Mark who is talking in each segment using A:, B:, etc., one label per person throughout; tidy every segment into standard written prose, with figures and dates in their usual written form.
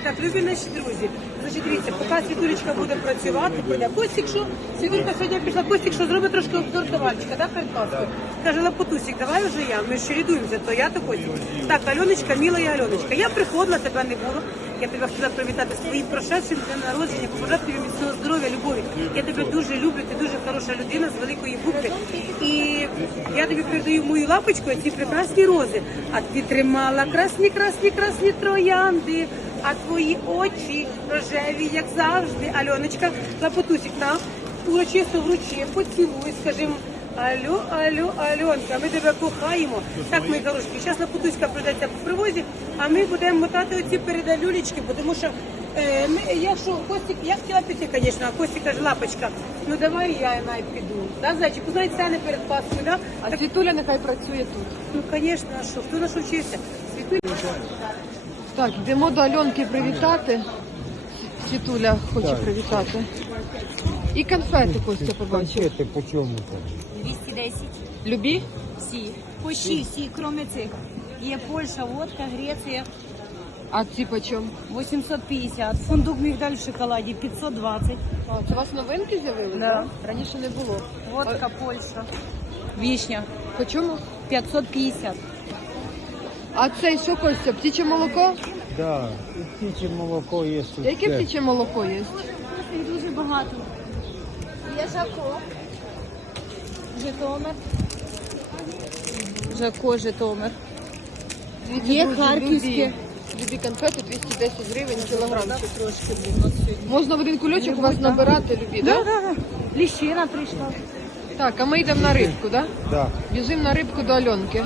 A: Так, любі наші друзі, значить, дивіться, поки Світулечка буде працювати, піде. Костік, що? Світулька сьогодні пішла, Костік, що зробить трошки обзор товарчика, так, перед Паскою? Каже, Лапотусик, давай вже я, ми ж рядуємося, то я, то Костік. Так, Альоночка, мила я Альоночка, я приходила, тебе не було. Я тебе хотіла привітати з твоїм прошедшим днем народження, побажати тобі міцного здоров'я, любові. Я тебе дуже люблю, ти дуже хороша людина з великої букви. І я тобі передаю мою лапочку, ці прекрасні рози. А ти тримала красні, красні, красні троянди, а твої очі рожеві, як завжди. Альоночка, Лапотусик, на урочисто вручи, поцілуй, скажімо. Алло, алло, Альонка, ми тебе кохаємо. Так, мої хороші, зараз Лапотуська прийдеться по привозі, а ми будемо мотати оці передалюлечки, тому що якщо Костік, я хотіла піти, звісно, а Костік каже, Лапочка, ну давай я навіть піду. Да, зайчик, знаєте, це не перед Паскою, да?
B: А так... Світуля нехай працює тут.
A: Ну, звісно, а що, хто на що вчився? Світуля.
B: Так, йдемо до Альонки привітати. Світуля хоче привітати. І конфети Костя побачив.
C: Конфети по чому-то?
D: 210.
B: Любі?
D: Всі. Почти всі, крім цих. Є Польща, водка, Греція.
B: А ці по чому?
D: 850. Фундук мігдаль в шоколаді 520.
B: А, це у вас новинки з'явилися?
D: Да.
B: Раніше не було.
D: Водка, Польща. Вишня.
B: По чому?
D: 550.
B: А цей що, Костя, птіче молоко?
C: Да, і птиче молоко є тут.
B: Яке
C: все.
B: птіче молоко є?
D: Їх дуже багато. Є Жако. Житомир. Жако, Житомир. Є
B: Друзі,
D: харківське.
B: Любі конфети 210 гривень кілограмчик.
D: Трошки був у нас сьогодні.
B: Можна в один кульочок вас набирати, любі, так? Да?
D: Ліщина прийшла.
B: Так, а ми йдемо на рибку, так? Да?
C: Да.
B: Біжимо на рибку до Альонки.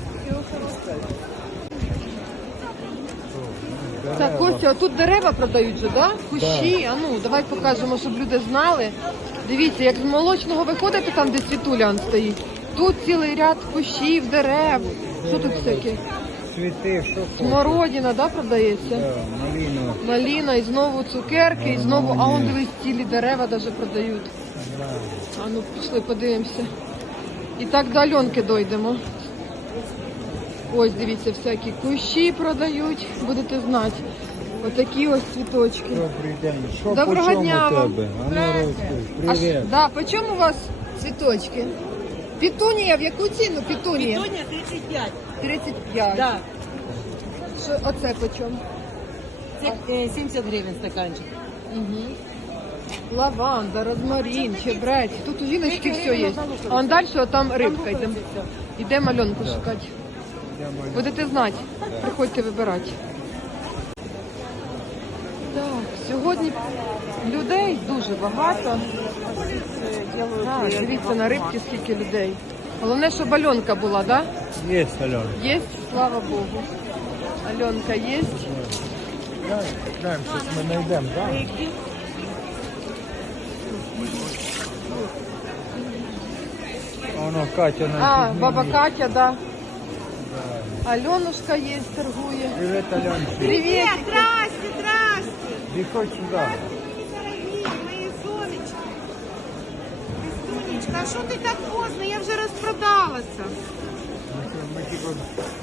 B: Так, Костя, а тут дерева продають же, да? Кущі, а ну, давай покажемо, щоб люди знали. Дивіться, як з молочного виходите там, де Світуля он стоїть. Тут цілий ряд кущів, дерев. Що тут всяке?
C: Цвіти, що хочеш.
B: Смородина, да, продається?
C: Да, малину.
B: Маліна, і знову цукерки, і знову, а он дивись, цілі дерева даже продають.
C: Да.
B: А ну, пішли, подивимося. І так до Альонки дойдемо. Ось, дивіться, всякі кущі продають, будете знати. Отакі ось цвіточки.
C: Добрий день. Що
B: Доброго
C: по чому
B: дня
C: у
B: вам.
C: тебе? А ну розкажи. Привіт.
B: Да, по чому у вас цвіточки? Пітунія, в яку ціну пітунія?
A: Пітоня 35.
B: 35.
A: Да.
B: Що, оце по чому?
A: Це 70 гривень стаканчик.
B: Угу. Лаванда, розмарин, чебрець. Тут у жіночки все є. А он далі, там рибка. Йдемо Альонку шукати. Будете знати, приходьте вибирати. Так, сьогодні людей дуже багато. Так, дивіться на рибки, скільки людей. Головне, щоб Альонка була, так? Да?
C: Є, Альон.
B: Є, слава Богу. Альонка є.
C: Дай, щось ми знайдемо, так? Воно Катя на
B: А,
C: підміні.
B: баба Катя, да. Альонушка є, торгує.
C: Привіт, Альончик.
B: Привіт!
E: Здрасте, здрасте,
C: Приходь сюди.
E: дорогие мои сонечки. Сонечка, а что ты так поздно? Я вже розпродалася.
C: Ми тільки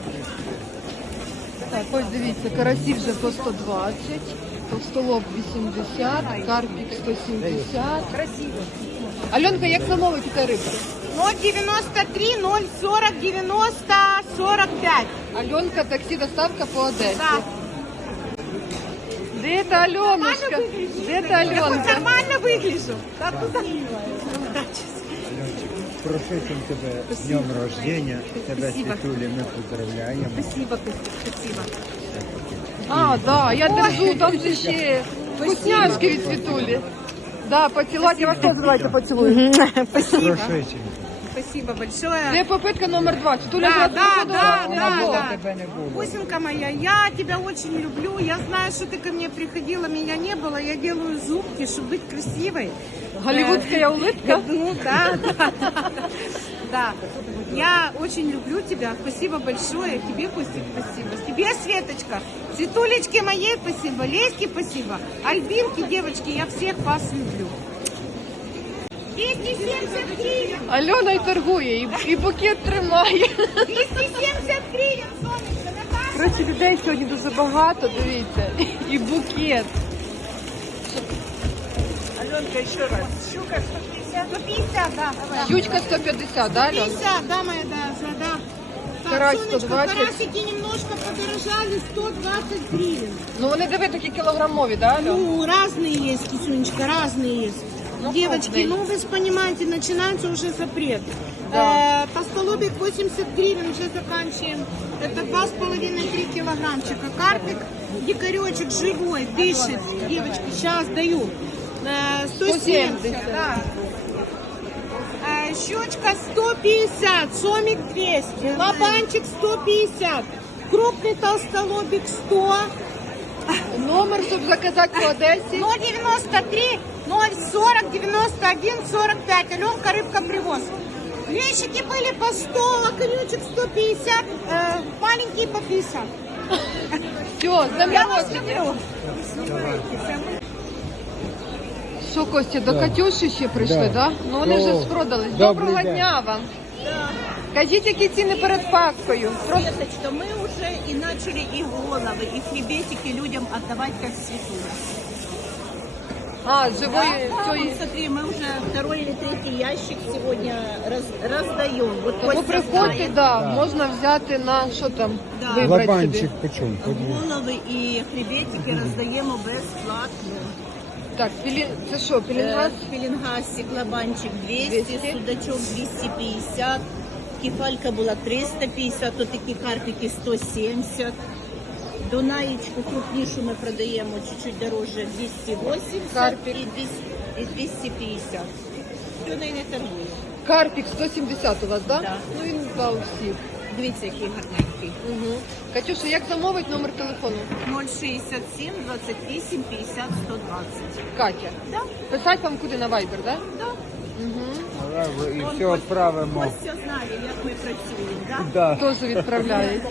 B: Так, ось дивіться, карасі вже по 120, товстолоб 80, карпік 170. Красиво. Альонка, як замовити та риба?
E: 093, 040, 90, 45.
B: Альонка, таксі, доставка по Одесі.
E: Да.
B: Де та Альонушка? Де та
E: Я хоть
B: Альонка?
E: нормально выгляжу. Так,
C: прошедшим тебе з днем рождения. Тебе, Світулі, ми поздравляємо.
E: Спасибо, спасибо.
B: А, да, я держу, там же ще вкусняшки від Світулі. Да, поцілувати, я вас теж давайте поцілую.
C: Прошедшим.
E: Спасибо большое.
B: Це попитка номер 2. Світуля
E: Да,
B: зараз
E: да,
B: приходила,
E: да,
B: не було.
E: да.
C: Тебе не було.
E: Бусинка моя, я тебя очень люблю. Я знаю, что ты ко мне приходила, меня не было. Я делаю зубки, чтобы быть красивой.
B: Голливудская улыбка.
E: Ну да. Да. Я очень люблю тебя. Спасибо большое. Тебе, Костик, спасибо. Тебе, Светочка. Цветулечки моей спасибо. Леське спасибо. Альбинки, девочки, я всех вас люблю. 270 гривен.
B: Альона й торгує, і букет тримає.
E: 270 гривен, солнышко.
B: Коротше, людей сьогодні дуже багато, дивіться. І букет.
A: Альонка, ще раз.
D: Щука 150. 150, да.
B: Щучка 150, да, Альон?
E: 50, да, моя дорогая, да. Так,
B: Карась
E: Сонечка,
B: 120.
E: карасики немножко подорожали, 120 гривен.
B: Ну вони диви такі кілограмові, да, Альон?
E: Ну, разные есть, Кисюнечка, разные есть.
B: Ну,
E: Девочки,
B: крупный.
E: ну вы же понимаете, начинается уже запрет. Толстолобик 80 гривен, уже заканчиваем. Это 2,5-3 килограммчика. Карпик, дикаречек живой, дышит. Девочки, сейчас даю. 170, да. Щучка 150, сомик 200, лобанчик 150, крупный толстолобик 100.
B: Номер, щоб заказати по Одесі.
E: 093 040 91 45. Аленка, рыбка, привоз. Лещики были по 100, окорючек 150, маленькие по 50.
B: Все, з днем народження. Що, Костя, до Катюші ще прийшли,
C: Да.
B: да? Ну вони вже спродались.
C: Добрий
B: Доброго
C: день.
B: дня вам. Кажіть, які ціни перед Паскою. Просто
F: Светочка, мы уже и начали и головы, и хлебетики людям отдавать как светуля.
B: живої
F: Вот
B: цієї.
F: смотри, мы уже второй или третий ящик сегодня раздаем. Вот
B: Тому
F: Костя
B: приходьте,
F: знает.
B: да, можна взяти на що там
F: Да.
B: вибрати собі.
C: Лобанчик почем?
F: Голови і хлібетики роздаємо безплатно.
B: Так, це що, пілінгас?
F: Пеленгасик, лабанчик 200,
B: 200.
F: судачок 250, кефалька була 350, то такі карпики 170. Дунаєчку крупнішу ми продаємо чуть-чуть дорожче 280
B: Карпик.
F: і 250. Все неї не торгує.
B: Карпік 170 у вас, да?
F: Да.
B: Ну він да, у всіх.
F: Дивіться, який гарненький.
B: Угу. Катюша, як замовить номер телефону?
F: 067 28 50 120.
B: Катя.
F: Да?
B: Писать вам куди на Viber, да?
F: Да.
C: І все відправимо.
F: Костя знає, як ми працюємо.
C: Да.
F: Да?
B: Теж відправляють.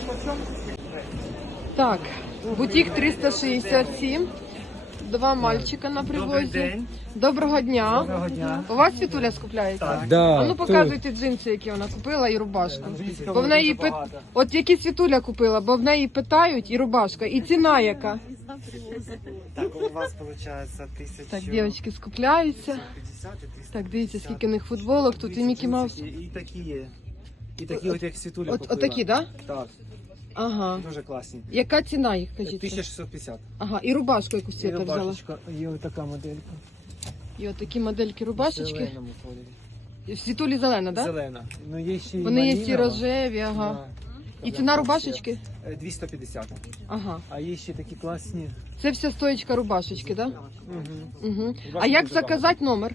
B: Так, бутік 367. Два мальчика на привозі. Доброго дня.
C: Доброго дня.
B: У вас Світуля скупляється?
C: Да,
B: А ну показуйте джинси, які вона купила, і рубашку. Бо в неї От які Світуля купила, бо в неї питають і рубашка, і ціна яка.
G: Так, у вас получается 1000.
B: Так, дівчатки скупляються.
G: 50 и 300.
B: Так, дивіться, скільки в них футболок, тут і Мікі Маус.
G: И такие. І такі, от як Світуля купила.
B: Отакі, да?
G: Так,
B: Ага.
G: дуже класні.
B: Яка ціна їх, кажіть?
G: 1650.
B: Ага, і рубашку яку
G: І
B: Світа взяла.
G: рубашечка, є така моделька.
B: І от такі модельки рубашечки.
G: В зеленому кольорі.
B: В Світулі зелена, да?
G: Зелена. Ну, є ще й
B: Вони є
G: малинова.
B: ті рожеві, ага.
G: Да.
B: І ціна рубашечки?
G: 250.
B: Ага.
G: А є ще такі класні.
B: Це вся стоечка рубашечки, да?
G: Угу.
B: Угу. А як заказати номер?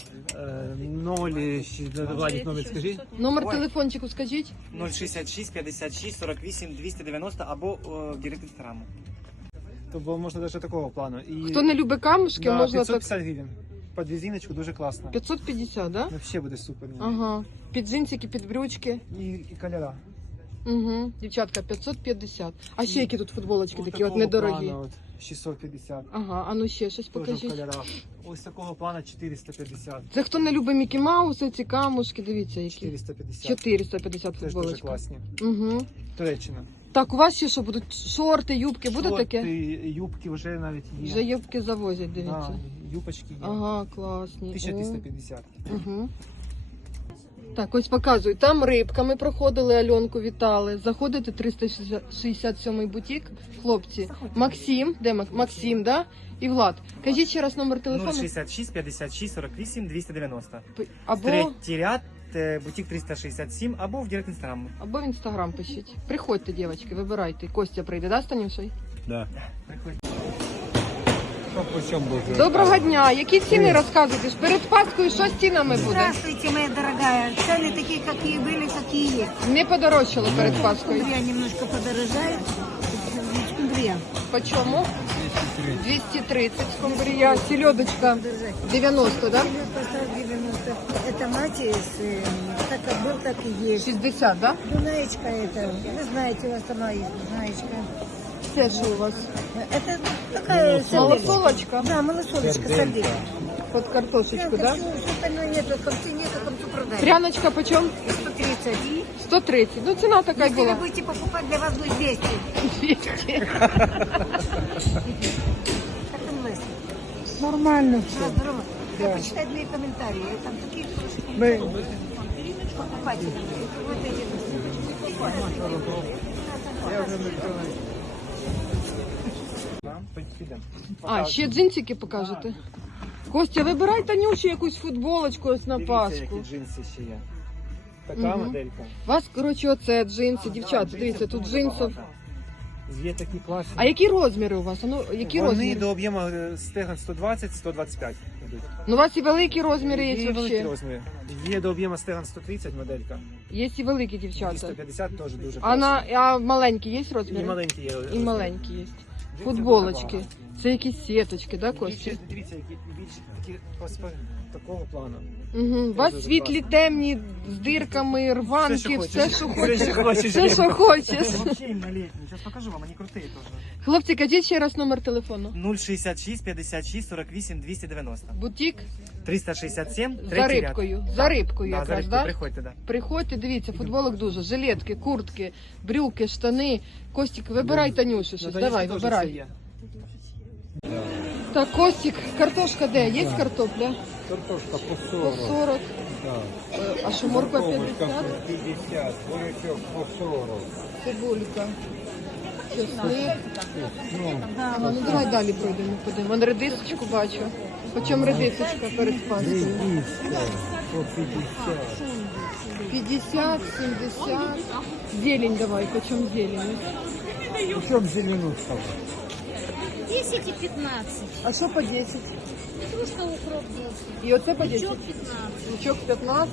G: 0, Владик, номер скажи.
B: Номер телефончику скажіть.
H: 066 56 48 290 або в директ інстаграму.
G: То було можна навіть такого плану. І
B: Хто не любить камушки,
G: да,
B: можна так.
G: 550 гривень. Під візиночку дуже класно.
B: 550, да?
G: Взагалі буде супер.
B: Ага. Під джинсики, під брючки.
G: І кольора.
B: Угу. Дівчатка, 550. А ще які тут футболочки такі, от
G: такого
B: недорогі.
G: плану, от 650.
B: Ага, а ну ще щось
G: Теж в
B: покажіть.
G: кольорах. Ось такого плану 450.
B: Це хто не любить Мікі Мауси, ці камушки, дивіться які.
G: 450.
B: 450
G: Теж дуже
B: футболочка.
G: класні.
B: Угу.
G: Туреччина.
B: Так, у вас ще що будуть шорти, юбки, буде таке?
G: Шорти, юбки вже навіть є.
B: Вже юбки завозять,
G: Да,
B: дивіться.
G: юбочки є.
B: Ага, класні.
G: 1250.
B: Угу. Так, ось показую. Там рибка, ми проходили, Альонку вітали. Заходите 367 бутік. Хлопці, Максим, де Максим, да? І Влад. Кажіть ще раз номер телефону.
H: 066 56 48 290.
B: Або,
H: Третій ряд, бутик 367, або в директ інстаграму.
B: або в інстаграм пишіть. Приходьте, дівчатки, вибирайте. Костя прийде, да, Станюшей?
C: Да. Що по чому буде?
B: Доброго дня. Які ціни розказуєте? Перед Паскою що з цінами буде?
D: Здравствуйте, моя дорогая. Цены такие, какие были, какие есть.
B: Не подорожчало перед Паскою.
D: Скумбрия немножко подорожает. Скумбрия.
B: По чому? 230 скумбрія. Селедочка 90, да?
D: 90. Это мать из, так как был, так и есть.
B: 60, да?
D: Дунаечка это, вы знаете, у вас сама есть Дунаечка.
B: Це що у вас?
D: Это такая сарделька.
B: Малосолочка?
D: Да, малосолочка, сарделька.
B: Под картошечку, да?
D: Все остальное нету, комцы нету, комцу продали.
B: Пряночка почем?
D: 150. 130.
B: 130. Ну, ціна така й
D: Если вы
B: була.
D: будете покупать, для вас будет 200.
B: 200.
D: Как там Лесли?
C: Нормально
D: Да, здорово. Я почитаю мои комментарии. Там такие хорошие
C: Ми
D: покупатели. Вот эти.
C: я вже не
B: А, ще джинсики покажете. Костя, вибирай Танюші якусь футболочку ось на
H: Дивіться,
B: Пасху.
H: які джинси ще є. Така
B: Мгм.
H: моделька.
B: У вас, коротше, оце джинси, дівчата, дивіться, тут джинсів.
H: Є такі класні.
B: А які розміри у вас? А ну, які
H: Вони
B: розміри?
H: до об'єму стегон 120-125 йдуть.
B: Ну, у вас і великі розміри є
H: великі
B: взагалі.
H: розміри. Є до об'єму стегон 130 моделька.
B: Є і великі
H: І
B: дівчата.
H: 150 теж дуже
B: А маленькі є
H: І
B: розміри?
H: маленькі є.
B: І маленькі є. Футболочки. Це якісь сіточки, да, Костя?
H: Дивіться, які більш такі такого плану.
B: Угу. У вас
H: дуже
B: світлі,
H: класно.
B: темні, з дирками, рванки, все, що хочеш.
H: Все, що хочеш.
B: Все, що хочеш.
H: Вообще им на летний. Сейчас покажу вам, они крутые тоже.
B: Хлопці, кажіть ще раз номер телефону.
H: 066 56 48 290.
B: Бутік
H: 367
B: за
H: третій ряд.
B: рибкою. За рибкою
H: Да, за
B: якраз,
H: рибкою
B: да?
H: приходьте, да.
B: Приходьте, дивіться, футболок дуже. Жилетки, куртки, брюки, штани. Костік, вибирай Танюшу щось.
H: Ну,
B: Давай,
H: теж
B: вибирай.
H: все є.
B: Так, Костік, картошка де? Є картопля?
C: картошка по
B: По
C: 40.
B: 40.
C: Да.
B: А що, морква 50?
C: Морковочка по 50, бурячок по 40.
B: Цибулька. Чесник.
C: Ну,
B: Ага, ну давай далі пройдемо, подивимо. Вон редисочку бачу. Почем редисочка перед Пасхою?
C: редиска по 50.
B: 50, 70. Зелень давай, почем зелень?
C: Причем зеленушка?
D: 10 и 15.
B: А що по 10?
D: Петрушка, укроп 10.
B: І оце по 10?
D: Лучок 15.
B: Лучок 15.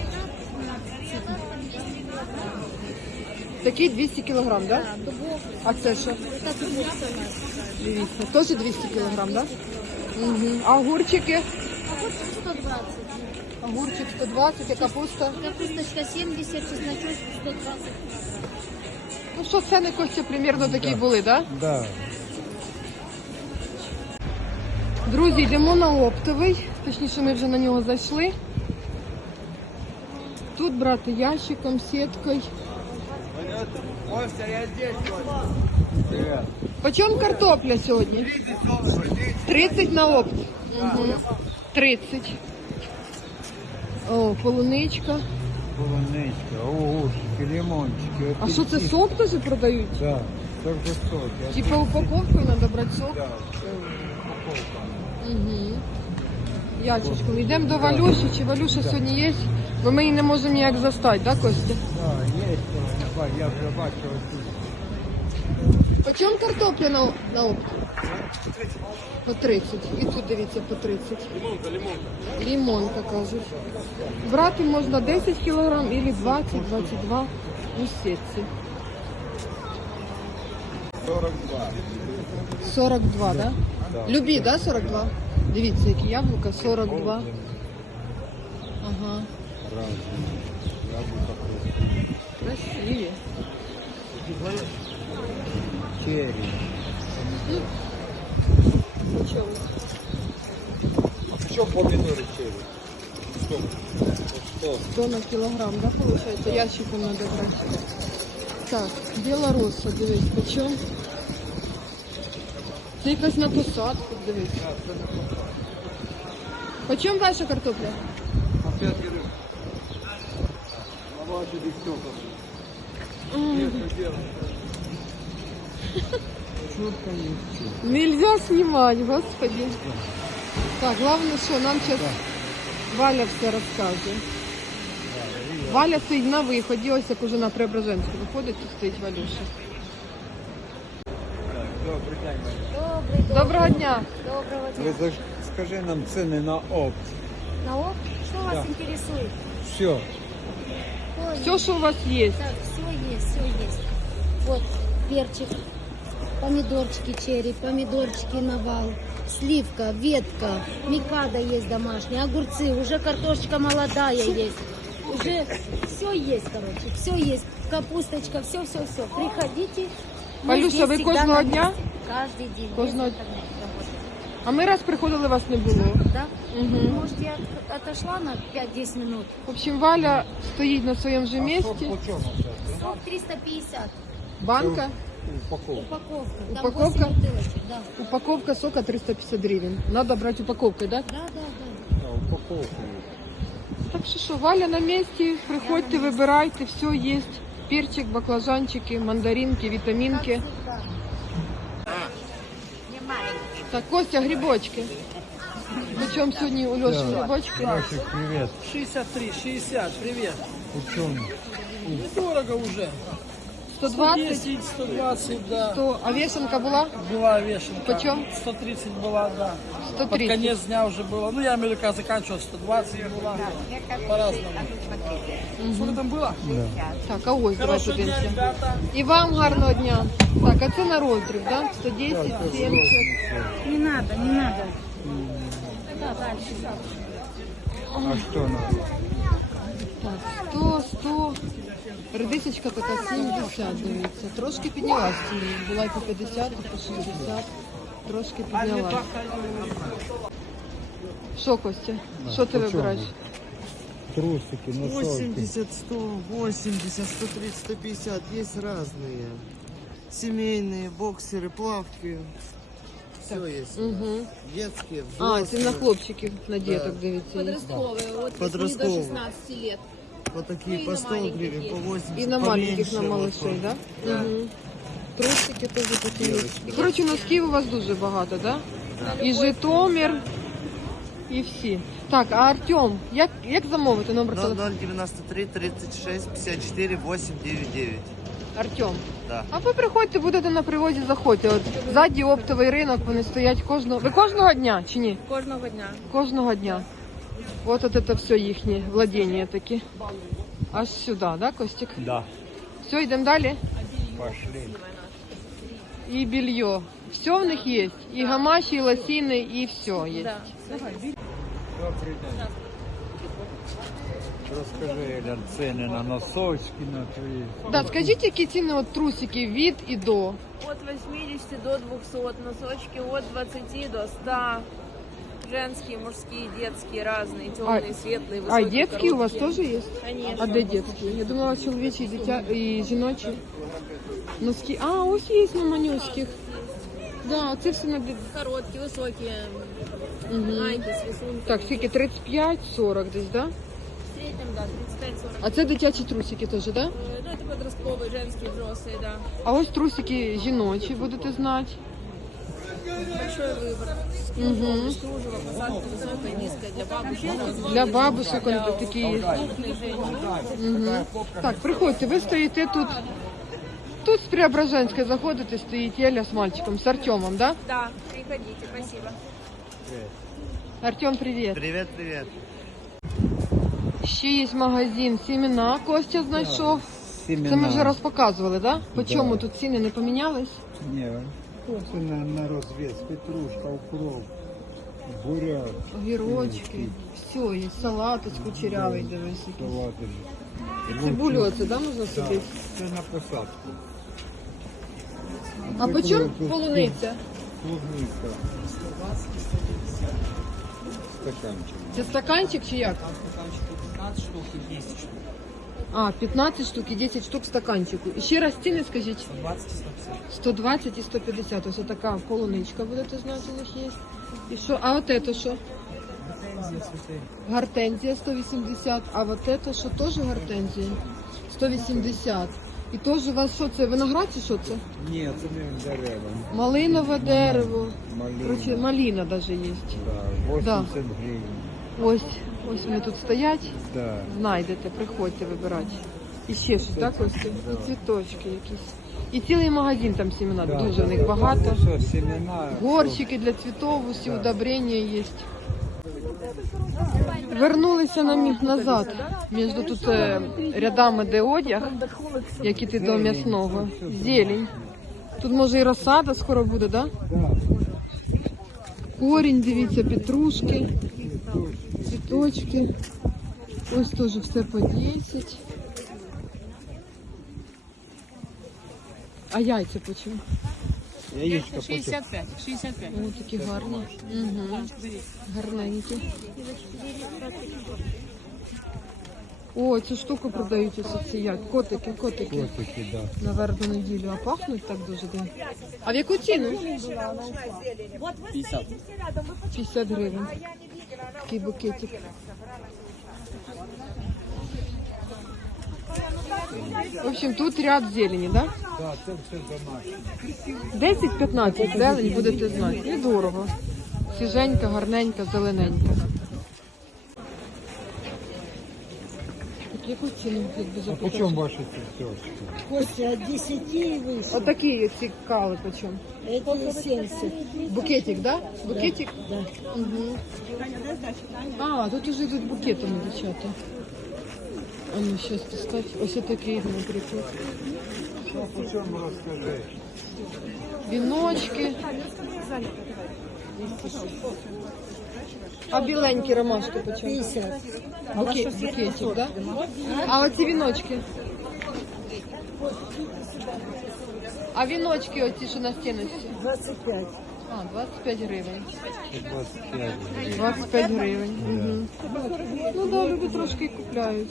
B: Такий 200 кілограм, да?
D: Дубов.
B: А це що?
D: Это дубов салат.
B: Дивіться, теж 200 кілограм, да? Угу. А огурчики?
D: А вот 120.
B: Огурчик 120, а капуста?
D: Капусточка 70, чесночок 120.
B: Ну що, ціни, Костя, примерно такі були, да?
C: Да.
B: Друзі, йдемо на оптовий, точніше ми вже на нього зайшли. Тут брати ящиком, сіткою. Почем картопля сьогодні? 30 на опт. Угу. 30. О, полуничка.
C: Полуничка, огурчики, лимончики.
B: А що це,
C: апельсин.
B: сок теж продають?
C: Да, це вже сок. Я
B: Типа упаковкою треба брати сок?
C: Да, це упаковка.
B: Угу. Ячечку. Йдемо до Валюші. Чи Валюша сьогодні є? Бо ми її не можемо ніяк застати, так, Костя?
C: Да, є, я вже бачив тут.
B: Почем картопля на опт? По 30. І тут, дивіться, по 30. Лимонка, кажуть. Брати можна 10 кілограм або 20, 22 у сітці.
C: 42.
B: 42, да? Любі, да, 42? Дивіться, які яблука, 42. Ага,
C: Разні. Яблука просто.
B: красиві.
C: Черри.
B: Почем?
C: Що помідори черри? 100.
B: 100 на кілограм, да, виходить? Ящиком треба брати. Так, білороса, дивись, почем? Це якась на посадку, дивись. Почем ваша картопля?
C: Опять говорю. А ваши девчонка. Чутка есть.
B: Нельзя снимать, господи. Так, главное, что нам сейчас Валя все розказує. Валя стоїть на виході, ось як уже на Преображенську виходить, тут стоїть Валюша.
C: Добрий день, Ваня.
B: Доброго дня.
D: Доброго
C: Ви скажи нам ціни на опт.
D: На ок? Что вас интересует?
C: Все.
B: Все, що у вас є.
D: Так, все есть. Вот перчик, помидорчики черри, помидорчики навал, сливка, ветка, микада есть домашняя, огурцы, уже картошечка молодая есть. Уже все есть, короче, все есть. Капусточка, все. Приходите. Мы
B: Валюша,
D: здесь
B: ви
D: всегда
B: кожного
D: на
B: дня?
D: месте. Каждый день.
B: Кожного-
D: без интернета работаем.
B: А ми раз приходили, вас не було.
D: Да?
B: Угу.
D: Может, я отошла на 5-10 минут?
B: В общем, Валя стоїть на своєму же місці.
D: Сок 350.
B: Банка,
D: Упаковка. Там
B: Упаковка?
D: 8 бутылочек, да.
B: упаковка сока 350 гривен. Надо брать упаковкой, да?
D: Да, да, да.
B: Так що, Валя на місці, приходьте, вибирайте, все є. Перчик, баклажанчики, мандаринки, вітамінки. Так, Костя, грибочки. Почем сьогодні у Льоші грибочки?
C: Привет.
I: 63, 60, привет.
C: Ученый.
I: Недорого уже.
B: 120,
I: 110, 120, да.
B: 100. А вешенка була?
I: Была вешенка.
B: Почем?
I: 130 была, да. Под
B: 130.
I: конец дня уже было. Ну, я америка заканчивал, 120 была. По-разному. Сколько там было?
B: Так, а ось давай
I: Хорошего дня,
B: подивимося.
I: ребята.
B: І вам гарного дня. Так, а це на роздріб, да? 110, 70.
D: Не надо, не надо.
C: А что надо?
B: Так, 100, 100. Редисочка така 70, дивіться. Трошки піднялась ціні. Була і по 50, і по 60. Трошки піднялась. Що, Костя? Що ти вибираєш?
C: Трусики, носочки.
G: 80, 100, 80, 130, 150. Есть разные. Семейные, боксеры, плавки. Все есть.
B: Угу.
G: Детские,
B: А,
G: взрослые.
B: це на хлопчиків, на діток дивіться. є.
G: Подростковые. Вот такие по 100 гривен, по 80.
B: І на маленьких, на
G: поменьше,
B: малышей,
G: вот.
B: да? Угу. Трусики теж такі. І, коротше, носків у вас дуже багато, да? І Житомир, і всі. Так, а Артем, як замовити номер телефону?
G: 0093 36 54 899.
B: Артем.
G: Да.
B: А ви приходьте, будете на привозі, заходьте. От ззаді оптовий ринок, вони стоять кожного. Ви кожного дня чи ні?
E: Кожного дня.
B: Кожного дня. От це все їхнє владіння такі. Аж сюди, да, Костік?
C: Да.
B: Все, йдемо далі.
C: Пошли.
B: І белье. Все в них є. І гамаші, і лосіни, і все є.
C: Добрый день. Розкажи, Елян, ціни на носочки, на твої.
B: Да, скажіть, які ціни от трусики від і до?
J: От 80 до 200, носочки от 20 до 100. Женские, мужские, детские, разные, темные, светлые, высокие,
B: А детские у вас
J: короткие.
B: тоже есть?
J: Конечно.
B: А де детские? Я думала, чоловічі, дитя і жіночі. Носки. А, ось є на манюських. Да, це все на...
J: Короткие, высокие,
B: Угу.
J: майки с рисунками.
B: Так, скільки? 35-40 десь, да?
J: В среднем, да, 35-40.
B: А це дитячі трусики теж, да?
J: Ну, это подростковые, женские, взрослые, да.
B: А ось трусики жіночі, будете знати.
J: Большой выбор. С кружевом, без кружева, посадка высокая, низкая, для бабушек.
B: Для бабушек вони тут такі є.
J: Крупные женщины.
B: Угу. Так, приходьте, ви стоїте тут. Тут з Преображенської заходите, стоїть Еля з мальчиком, з Артемом, да?
J: Да, приходите, спасибо.
B: Артем, привіт.
G: Привет, привет.
B: Ще є магазин «Сімена», Костя знайшов. Це ми вже раз показували, да? По чому тут ціни не помінялись?
C: Ні, це на розвес. Петрушка, укроп, буряк,
B: Огірочки, все, є салат ось кучерявий, дивись. якийсь.
C: салати.
B: Цибулю оце, да, можна садити?
C: Це на посадку.
B: А по чому полуниця?
C: Клубника. Стаканчик.
B: Це стаканчик чи як?
H: 15 штук и 10 штук.
B: А, 15 штук і 10 штук стаканчику. І ще раз ціни скажіть.
H: 20 и 150.
B: 120 і 150. Ось така полуничка, будете знати, у них є. І що? А от це що? Гортензія 180. А от це що теж гортензія? 180. І теж у вас що це? Виноград чи що це?
C: Ні, це не дерево.
B: Малинове дерево.
C: Малина.
B: Короче, малина навіть є.
C: Да, 80 гривень.
B: Ось вони тут стоять.
C: Да.
B: Знайдете, приходьте вибирати. І ще щось, так, ось? І цвіточки якісь. І цілий магазин там семена,
C: Да,
B: дуже в них багато.
C: Що, семена,
B: Горщики для цвітов, усі удобрення є. Вернулися назад, між тут рядами, де одяг, як іти до м'ясного. Зелень. Тут може і розсада скоро буде, так? Да?
C: да.
B: Корінь, дивіться, петрушки, цвіточки. Ось теж все по 10. А яйця по чому?
C: Яєчко по чому?
I: 65. 65.
B: О, такі гарні. Угу. Гарненькі. О, цю штуку продають ось ці як. Котики.
C: Котики, да.
B: На вербну неділю. А пахнуть так дуже, да. А в яку ціну?
I: 50.
B: 50 гривень. Такий букетик. В общем, тут ряд зелені, да?
C: Так, це все домашнє.
B: 10-15 зелень будете знати. Недорого. Свіженька, гарненька, зелененька. Яку ціну тут без
C: А по чому ваші цвіточки?
K: Костя, от 10 и выше.
B: Отакі ці кали по чому?
K: Это 70.
B: Букетик, да? Букетик?
K: Да.
B: Угу. А, тут уже йдуть букетами, дівчата. А ну, щас таскать. Ось такий, наприклад.
C: Що по чому розкажи?
B: Віночки. А біленькі ромашки по чому?
K: 50.
B: Букетик, да? А оці віночки? А віночки оці, що на стіночці?
K: 25.
B: А, 25 гривень.
C: 25 гривень.
B: 25 гривень. Угу. Ну да, люди трошки і купляють.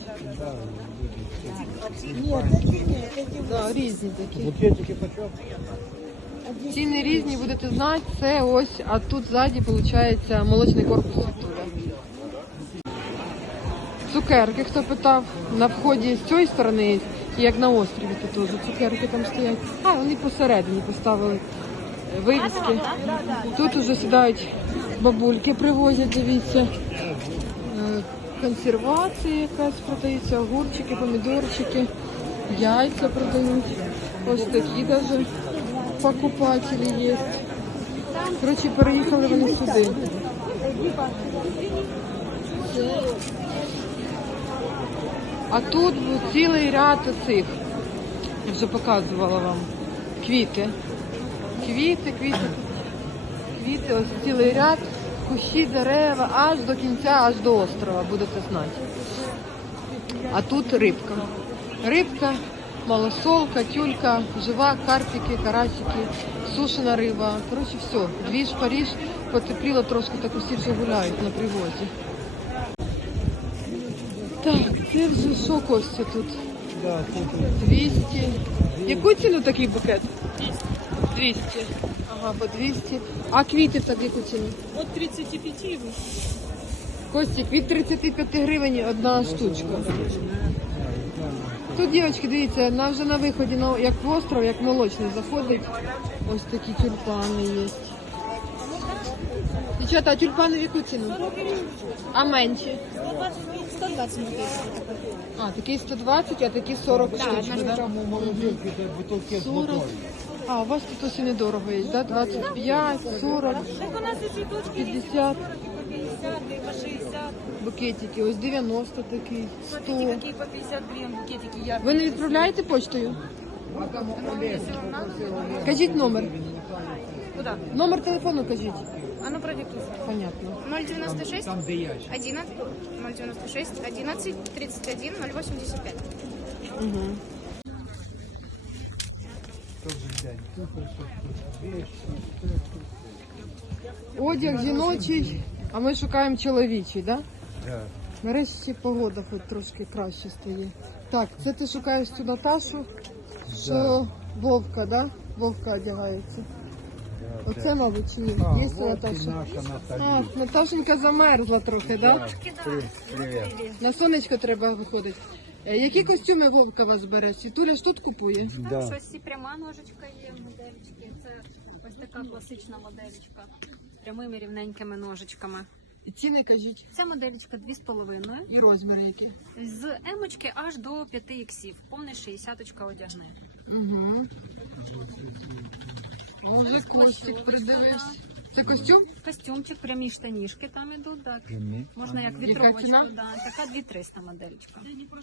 B: Да, різні такі.
C: Букетики по чому?
B: Ціни різні, будете знати, це ось, а тут ззаді, виходить, молочний корпус Світуля. Цукерки, хто питав, на вході з цієї сторони є, і як на острові тут теж цукерки там стоять. А, вони посередині поставили вивіски. Тут уже сідають бабульки, привозять, дивіться. Консервація якась продається, огурчики, помідорчики, яйця продають. Ось такі навіть покупателі є. Коротше, переїхали вони сюди. А тут цілий ряд цих, я вже показувала вам, квіти. Квіти, ось цілий ряд, кущі, дерева, аж до кінця, аж до острова, будете знати. А тут рибка. Рибка, малосолка, тюлька, жива, карпики, карасики, сушена риба. Коротше, все. Двіж, Париж, потепліло трошки, так усі вже гуляють на привозі. Так, це вже що, Костя, тут? 200. Яку ціну такий букет? 200. Ага, по 200. А квіти так яку ціну?
F: От 35 и выше.
B: Костік, від 35 гривень одна штучка. Тут, дівчатки, дивіться, вже на виході, як в остров, як молочний заходить. Ось такі тюльпани є. Дівчата, а тюльпани в яку ціну? А менші?
D: 120
B: А, такий 120, а такий 40 штучки, да? 40. А, у вас тут ось і недорого є, да? 25, 40, 50.
F: По 60.
B: Букетики, ось 90 такий, 100.
F: Такие по 50 гривен букетики яркие.
B: Ви не відправляєте почтою? Кажіть номер.
F: Куда?
B: Номер телефону кажіть.
F: А ну продиктуй.
B: Понятно.
E: 096 11 096 11 31 085.
B: Угу. Одяг жіночий, а ми шукаємо чоловічий, так? Да?
C: Да.
B: Нарешті погода хоч трошки краще стає. Так, це ти шукаєш цю Наташу, що Вовка, да? Вовка одягається. Оце, мабуть, чи ні? Є це Наташа? А, Наташенька замерзла трохи, да?
C: Привіт.
B: На сонечко треба виходити. Які костюми Вовка вас бере? Світуля ж тут купує?
C: Да.
L: Щось і пряма ножичка є, модельчики. Це ось така класична модельчика з прямими рівненькими ножичками.
B: І ціни кажіть.
L: Ця модельчика 2,5.
B: І розміри які?
L: З емочки аж до 5 іксів. Повний 60-очка одягне.
B: Угу. Вже Костік придивився. Це костюм?
L: Костюмчик, прямі штанішки там ідуть. Так. Можна як
B: Яка
L: вітровочку.
B: ціна?
L: Да. Така 2300 модельчика.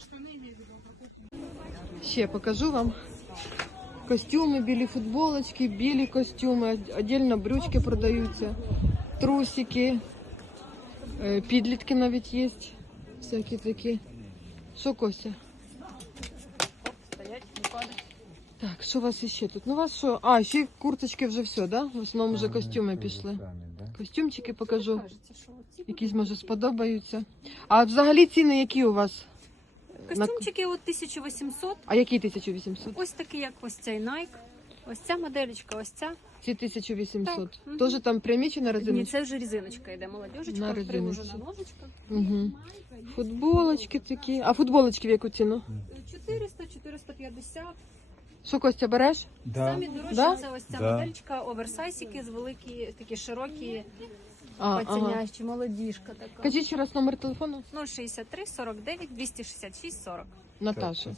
B: Ще покажу вам. Костюми, білі футболочки, білі костюми, віддільно брючки продаються, трусики, підлітки навіть є, всякі такі. Що, Костя? Так, що у вас іще тут? Ну, у вас що? А, ще й курточки вже все, да? В основному вже костюми пішли. Костюмчики покажу. Якісь, може, сподобаються. А взагалі ціни які у вас?
L: Костюмчики от 1800.
B: А які 1800?
L: Ось такий, як ось цей Nike. Ось ця моделька, ось ця.
B: Ці 1800.
L: Так.
B: Теж там прямі чи на
L: Ні,
B: резиночці?
L: це вже резиночка йде,
B: На
L: молодіжечка,
B: резиночці.
L: приложена ножичка.
B: Угу. Футболочки такі. А футболочки в яку ціну?
L: 400, 450.
B: Що, Костя, береш?
L: Самі дорожчі
B: Да?
L: це ось ця
C: Да.
L: моделька, оверсайсики з великі, такі широкі,
B: Ага.
L: пацанящі, молодіжка така.
B: Кажіть ще раз номер телефону.
L: 063 49 266 40.
B: Наташа.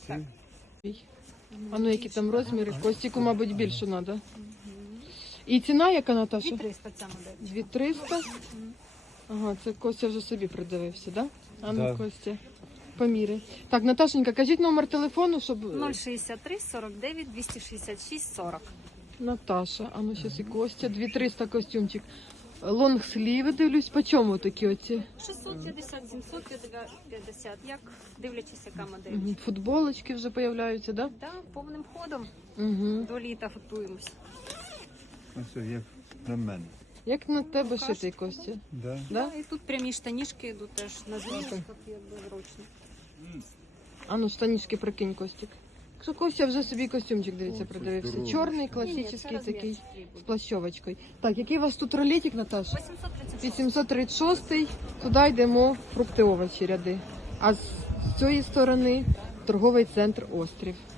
B: А ну які там розміри? Костіку, мабуть, більше треба. І ціна яка, Наташа?
L: 2300 ця модель.
B: 2300? Ага, це Костя вже собі придивився, да? А ну,
C: Да.
B: Костя, поміри. Так, Наташенька, кажіть номер телефону, щоб...
L: 063 49 266 40.
B: Наташа, а ну зараз і Костя, 2300 костюмчик. Лонгсліви, дивлюсь, по чому такі оці?
L: 650, 750, як дивлячись, яка модель.
B: Мгм. Футболочки вже появляються, да?
L: Да, повним ходом
B: Угу.
L: до літа готуємось.
C: Ось як на мене.
B: Як на тебе шитий, Костя?
C: Да.
B: Да?
L: І тут прямі штанішки йдуть теж на зміночках, якби зручно.
B: А ну, штанішки прикинь, Костік. Що Костя вже собі костюмчик, дивіться, придивився. Чорний,
L: Ні,
B: класичний
L: це
B: такий,
L: розмірчик
B: з плащовочкою. Так, який у вас тут ролетик, Наташа?
L: 836.
B: 836, туди йдемо фрукти, овочі ряди. А з цієї сторони торговий центр Острів.